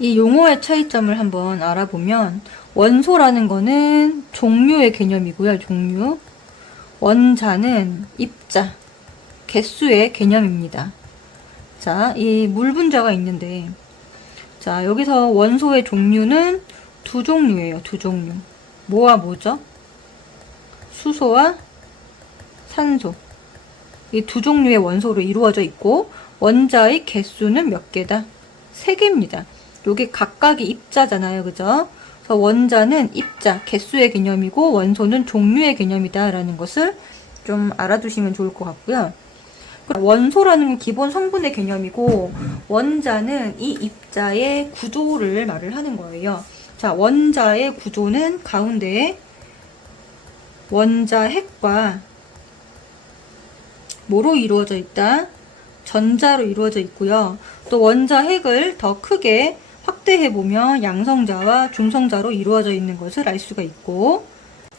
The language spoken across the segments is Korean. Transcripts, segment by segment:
이 용어의 차이점을 한번 알아보면 원소라는 거는 종류의 개념이고요. 종류. 원자는 입자, 개수의 개념입니다. 자, 이 물분자가 있는데 자, 여기서 원소의 종류는 두 종류예요. 두 종류. 뭐와 뭐죠? 수소와 산소. 이 두 종류의 원소로 이루어져 있고 원자의 개수는 몇 개다? 3개입니다. 요게 각각이 입자잖아요. 그죠? 그래서 원자는 입자, 개수의 개념이고 원소는 종류의 개념이다 라는 것을 좀 알아두시면 좋을 것 같고요. 원소라는 건 기본 성분의 개념이고 원자는 이 입자의 구조를 말을 하는 거예요. 자, 원자의 구조는 가운데에 원자 핵과 뭐로 이루어져 있다? 전자로 이루어져 있고요. 또 원자 핵을 더 크게 확대해보면 양성자와 중성자로 이루어져 있는 것을 알 수가 있고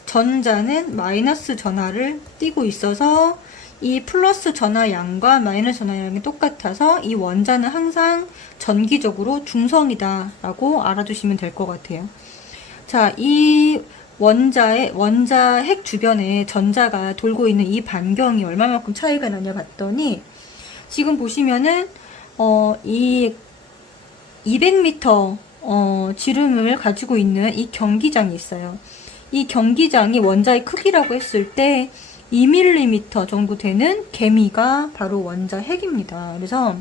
전자는 마이너스 전하를 띠고 있어서 이 플러스 전하양과 마이너스 전하양이 똑같아서 이 원자는 항상 전기적으로 중성이다 라고 알아두시면 될 것 같아요. 자, 이 원자 핵 주변에 전자가 돌고 있는 이 반경이 얼마만큼 차이가 나냐 봤더니 지금 보시면은 이 200m 지름을 가지고 있는 이 경기장이 있어요. 이 경기장이 원자의 크기라고 했을 때 2mm 정도 되는 개미가 바로 원자 핵입니다. 그래서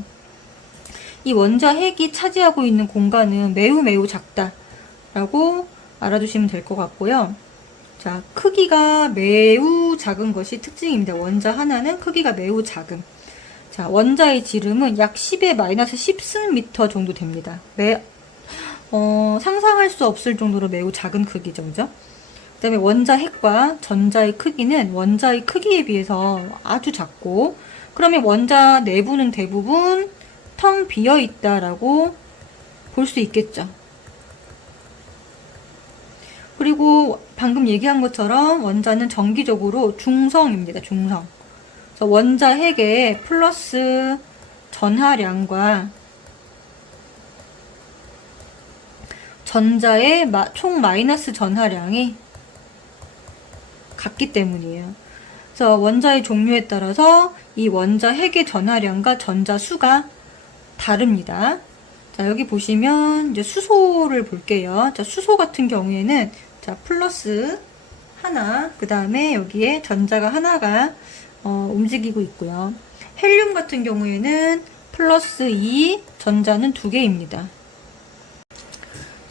이 원자 핵이 차지하고 있는 공간은 매우 작다라고 알아두시면 될 것 같고요. 자, 크기가 매우 작은 것이 특징입니다. 원자 하나는 크기가 매우 작음. 자, 원자의 지름은 약 10의 마이너스 10승미터 정도 됩니다. 상상할 수 없을 정도로 매우 작은 크기죠. 그죠? 그 다음에 원자 핵과 전자의 크기는 원자의 크기에 비해서 아주 작고, 그러면 원자 내부는 대부분 텅 비어 있다라고 볼 수 있겠죠. 그리고 방금 얘기한 것처럼 원자는 정기적으로 중성입니다. 중성. 그래서 원자 핵의 플러스 전하량과 전자의 총 마이너스 전하량이 같기 때문이에요. 그래서 원자의 종류에 따라서 이 원자 핵의 전하량과 전자 수가 다릅니다. 자, 여기 보시면 이제 수소를 볼게요. 자, 수소 같은 경우에는 자, 플러스 하나, 그 다음에 여기에 전자가 하나가 움직이고 있고요. 헬륨 같은 경우에는 플러스 2, 전자는 2개입니다.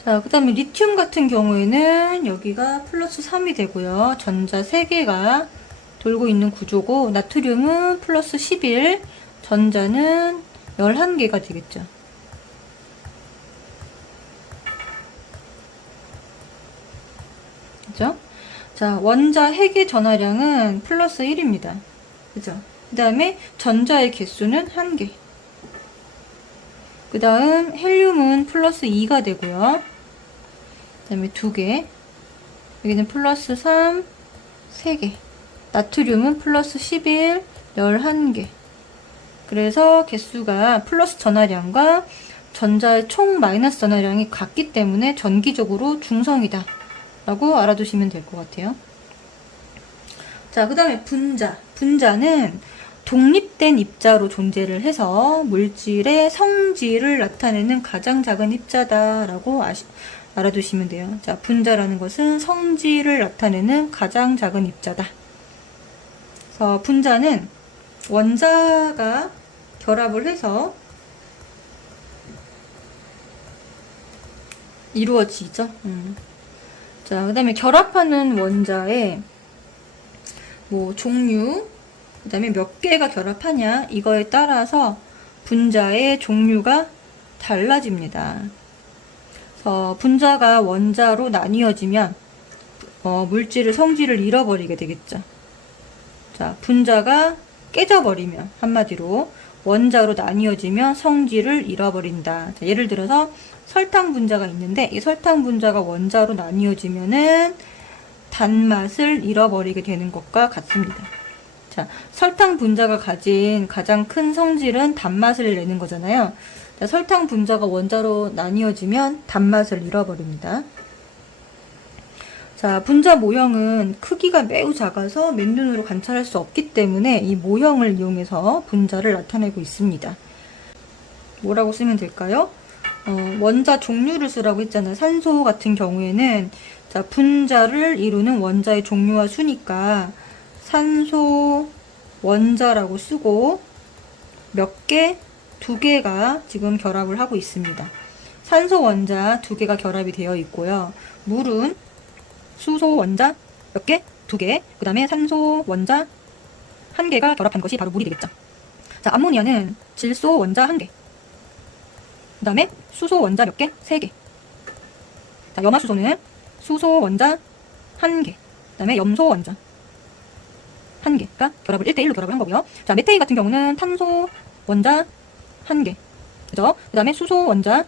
자, 그 다음에 리튬 같은 경우에는 여기가 플러스 3이 되고요. 전자 3개가 돌고 있는 구조고, 나트륨은 플러스 11, 전자는 11개가 되겠죠. 그죠? 자, 원자 핵의 전하량은 플러스 1입니다. 그죠? 그 다음에 전자의 개수는 1개. 그 다음 헬륨은 플러스 2가 되고요. 그 다음에 2개. 여기는 플러스 3, 3개. 나트륨은 플러스 11, 11개. 그래서 개수가 플러스 전하량과 전자의 총 마이너스 전하량이 같기 때문에 전기적으로 중성이다 라고 알아두시면 될 것 같아요. 자, 그 다음에 분자. 분자는 독립된 입자로 존재를 해서 물질의 성질을 나타내는 가장 작은 입자다라고 알아두시면 돼요. 자, 분자라는 것은 성질을 나타내는 가장 작은 입자다. 그래서 분자는 원자가 결합을 해서 이루어지죠. 자, 그 다음에 결합하는 원자의 종류, 그 다음에 몇 개가 결합하냐, 이거에 따라서 분자의 종류가 달라집니다. 그래서 분자가 원자로 나뉘어지면 물질의 성질을 잃어버리게 되겠죠. 자, 분자가 깨져버리면, 한마디로 원자로 나뉘어지면 성질을 잃어버린다. 자, 예를 들어서 설탕 분자가 있는데 이 설탕 분자가 원자로 나뉘어지면은 단맛을 잃어버리게 되는 것과 같습니다. 자, 설탕 분자가 가진 가장 큰 성질은 단맛을 내는 거잖아요. 자, 설탕 분자가 원자로 나뉘어지면 단맛을 잃어버립니다. 자, 분자 모형은 크기가 매우 작아서 맨눈으로 관찰할 수 없기 때문에 이 모형을 이용해서 분자를 나타내고 있습니다. 뭐라고 쓰면 될까요? 원자 종류를 쓰라고 했잖아요. 산소 같은 경우에는 자, 분자를 이루는 원자의 종류와 수니까 산소 원자라고 쓰고 몇 개? 2개가 지금 결합을 하고 있습니다. 산소 원자 2개가 결합이 되어 있고요. 물은 수소 원자 몇 개? 2개. 그 다음에 산소 원자 1개가 결합한 것이 바로 물이 되겠죠. 자, 암모니아는 질소 원자 1개. 그 다음에 수소 원자 몇 개? 3개. 자, 염화수소는 수소 원자 1개. 그 다음에 염소 원자 1개가 결합을 1대1로 결합을 한 거고요. 자, 메테인 같은 경우는 탄소 원자 1개. 그죠? 그 다음에 수소 원자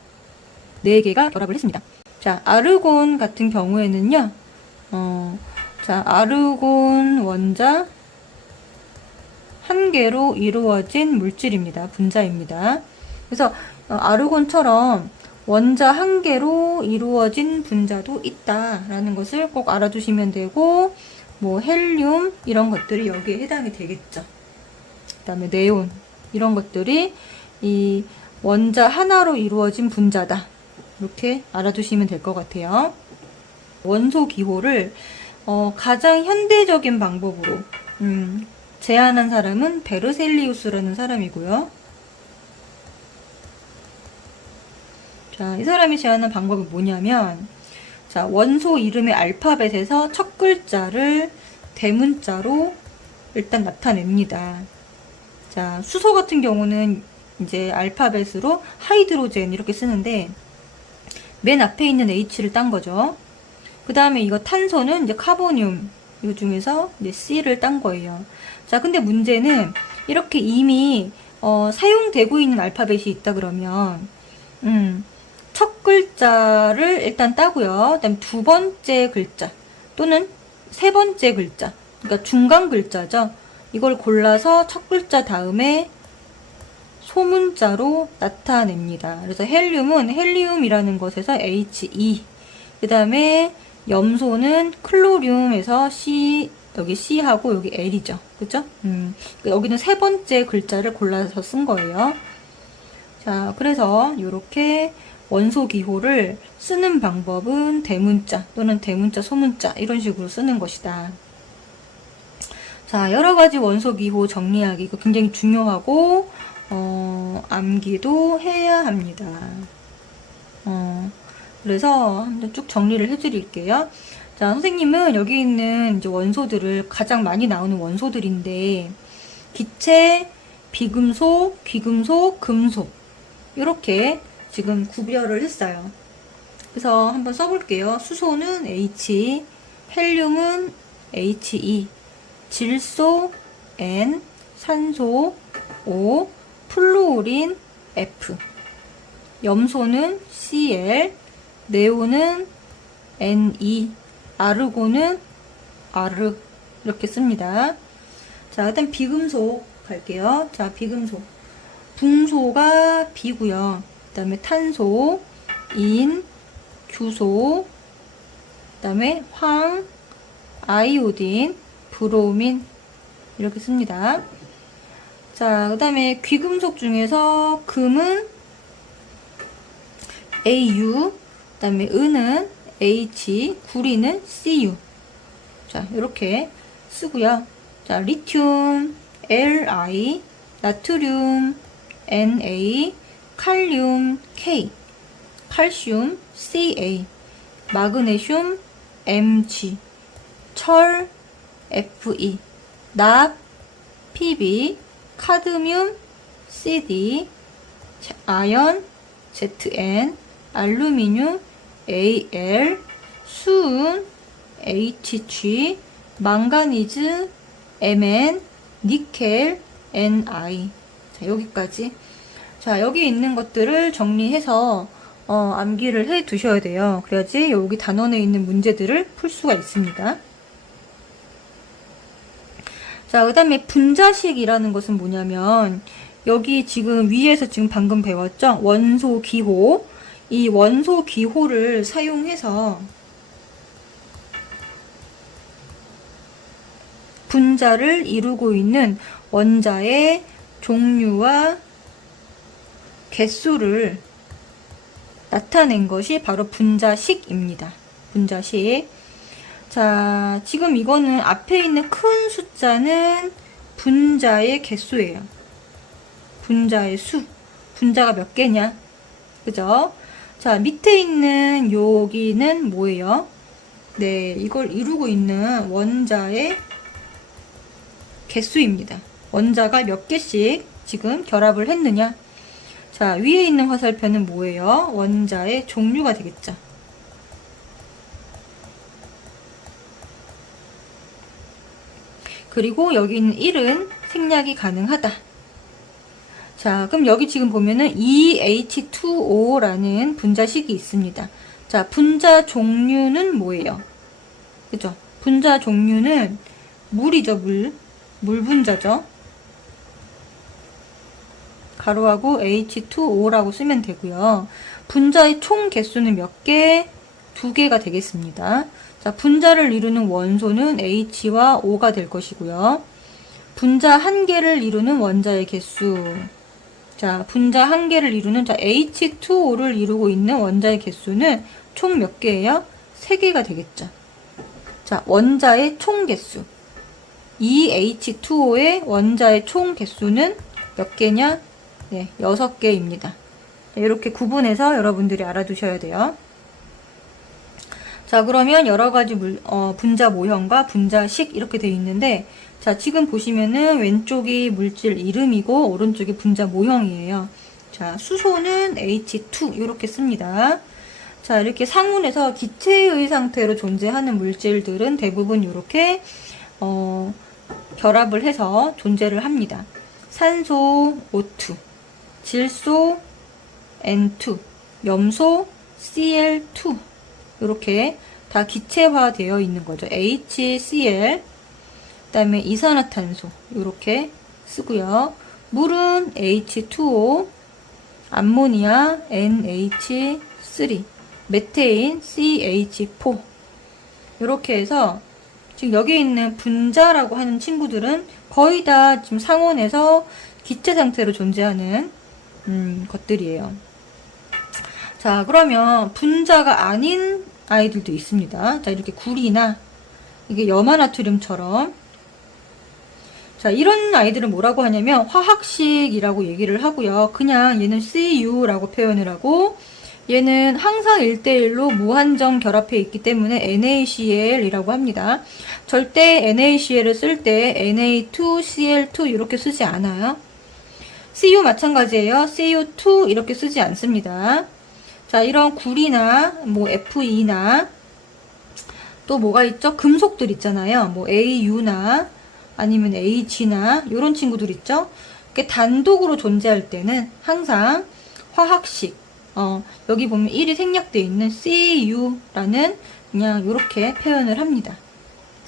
4개가 결합을 했습니다. 자, 아르곤 같은 경우에는요, 자, 아르곤 원자 1개로 이루어진 물질입니다. 분자입니다. 그래서 아르곤처럼 원자 1개로 이루어진 분자도 있다라는 것을 꼭 알아두시면 되고, 뭐 헬륨 이런 것들이 여기에 해당이 되겠죠. 그 다음에 네온 이런 것들이 이 원자 하나로 이루어진 분자다. 이렇게 알아두시면 될 것 같아요. 원소 기호를 가장 현대적인 방법으로 제안한 사람은 베르셀리우스라는 사람이고요. 자, 이 사람이 제안한 방법은 뭐냐면, 자, 원소 이름의 알파벳에서 첫 글자를 대문자로 일단 나타냅니다. 자, 수소 같은 경우는 이제 알파벳으로 하이드로젠 이렇게 쓰는데 맨 앞에 있는 H를 딴 거죠. 그 다음에 이거 탄소는 이제 카보늄 이 중에서 이제 C를 딴 거예요. 자, 근데 문제는 이렇게 이미 사용되고 있는 알파벳이 있다 그러면 첫 글자를 일단 따고요. 그다음 두 번째 글자 또는 세 번째 글자, 그러니까 중간 글자죠. 이걸 골라서 첫 글자 다음에 소문자로 나타냅니다. 그래서 헬륨은 헬리움이라는 것에서 He, 그 다음에 염소는 클로륨에서 C, 여기 C하고 여기 L이죠. 그죠? 여기는 세 번째 글자를 골라서 쓴 거예요. 자, 그래서 이렇게 원소 기호를 쓰는 방법은 대문자 또는 대문자, 소문자 이런 식으로 쓰는 것이다. 자, 여러 가지 원소 기호 정리하기 이거 굉장히 중요하고 암기도 해야 합니다. 그래서 한번 쭉 정리를 해드릴게요. 자, 선생님은 여기 있는 이제 원소들을 가장 많이 나오는 원소들인데 기체, 비금속, 귀금속, 금속 이렇게 지금 구별을 했어요. 그래서 한번 써볼게요. 수소는 H, 헬륨은 He, 질소 N, 산소 O, 플루오린 F, 염소는 Cl, 네온은 Ne, 아르곤은 R 이렇게 씁니다. 자, 일단 비금속 갈게요. 자, 비금속 붕소가 B고요. 그 다음에 탄소, 인, 규소, 그 다음에 황, 아이오딘, 브로민 이렇게 씁니다. 자, 그 다음에 귀금속 중에서 금은 Au, 그 다음에 은은 H, 구리는 Cu. 자, 이렇게 쓰고요. 자, 리튬, Li, 나트륨, Na, 칼륨, K, 칼슘, Ca, 마그네슘, Mg, 철, Fe, 납, Pb, 카드뮴, CD, 아연, Zn, 알루미늄, Al, 수은, Hg, 망가니즈, Mn, 니켈, Ni. 자, 여기까지. 자, 여기 있는 것들을 정리해서 암기를 해 두셔야 돼요. 그래야지 여기 단원에 있는 문제들을 풀 수가 있습니다. 자, 그 다음에 분자식이라는 것은 뭐냐면 여기 지금 위에서 지금 방금 배웠죠? 원소 기호. 이 원소 기호를 사용해서 분자를 이루고 있는 원자의 종류와 개수를 나타낸 것이 바로 분자식입니다. 분자식. 자, 지금 이거는 앞에 있는 큰 숫자는 분자의 개수예요. 분자의 수. 분자가 몇 개냐? 그죠? 자, 밑에 있는 여기는 뭐예요? 네, 이걸 이루고 있는 원자의 개수입니다. 원자가 몇 개씩 지금 결합을 했느냐? 자, 위에 있는 화살표는 뭐예요? 원자의 종류가 되겠죠. 그리고 여기 있는 1은 생략이 가능하다. 자, 그럼 여기 지금 보면은 EH2O라는 분자식이 있습니다. 자, 분자 종류는 뭐예요? 그죠? 분자 종류는 물이죠, 물. 물 분자죠. 가로하고 H2O라고 쓰면 되고요. 분자의 총 개수는 몇 개? 2개가 되겠습니다. 자, 분자를 이루는 원소는 H와 O가 될 것이고요. 분자 한 개를 이루는 원자의 개수. 자, 분자 한 개를 이루는 H2O를 이루고 있는 원자의 개수는 총 몇 개예요? 3개가 되겠죠. 자, 원자의 총 개수. 이 H2O의 원자의 총 개수는 몇 개냐? 네, 6개입니다. 이렇게 구분해서 여러분들이 알아두셔야 돼요. 자, 그러면 여러 가지 분자 모형과 분자식 이렇게 되어 있는데, 자, 지금 보시면은 왼쪽이 물질 이름이고 오른쪽이 분자 모형이에요. 자, 수소는 H2 이렇게 씁니다. 자, 이렇게 상온에서 기체의 상태로 존재하는 물질들은 대부분 이렇게 결합을 해서 존재를 합니다. 산소 O2, 질소 N2, 염소 Cl2 이렇게 다 기체화 되어 있는 거죠. HCl, 그 다음에 이산화탄소 이렇게 쓰고요. 물은 H2O, 암모니아 NH3, 메테인 CH4 이렇게 해서 지금 여기 있는 분자라고 하는 친구들은 거의 다 지금 상온에서 기체 상태로 존재하는 것들이에요. 자, 그러면 분자가 아닌 아이들도 있습니다. 자, 이렇게 구리나 이게 염화나트륨처럼, 자, 이런 아이들은 뭐라고 하냐면 화학식이라고 얘기를 하고요. 그냥 얘는 CU라고 표현을 하고, 얘는 항상 1대1로 무한정 결합해 있기 때문에 NaCl이라고 합니다. 절대 NaCl을 쓸 때 Na2Cl2 이렇게 쓰지 않아요. Cu 마찬가지예요. Cu2 이렇게 쓰지 않습니다. 자, 이런 구리나 뭐 Fe나 또 뭐가 있죠? 금속들 있잖아요. 뭐 Au나 아니면 Ag나 이런 친구들 있죠? 단독으로 존재할 때는 항상 화학식, 여기 보면 1이 생략되어 있는 CU라는 그냥 이렇게 표현을 합니다.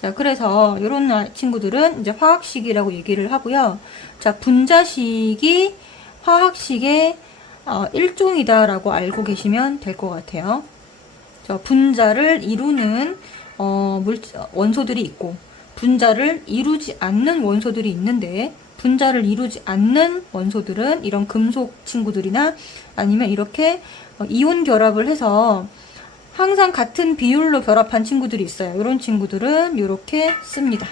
자, 그래서 이런 친구들은 이제 화학식이라고 얘기를 하고요. 자, 분자식이 화학식의 일종이다라고 알고 계시면 될 것 같아요. 자, 분자를 이루는 원소들이 있고, 분자를 이루지 않는 원소들이 있는데, 분자를 이루지 않는 원소들은 이런 금속 친구들이나 아니면 이렇게 이온 결합을 해서 항상 같은 비율로 결합한 친구들이 있어요. 이런 친구들은 이렇게 씁니다.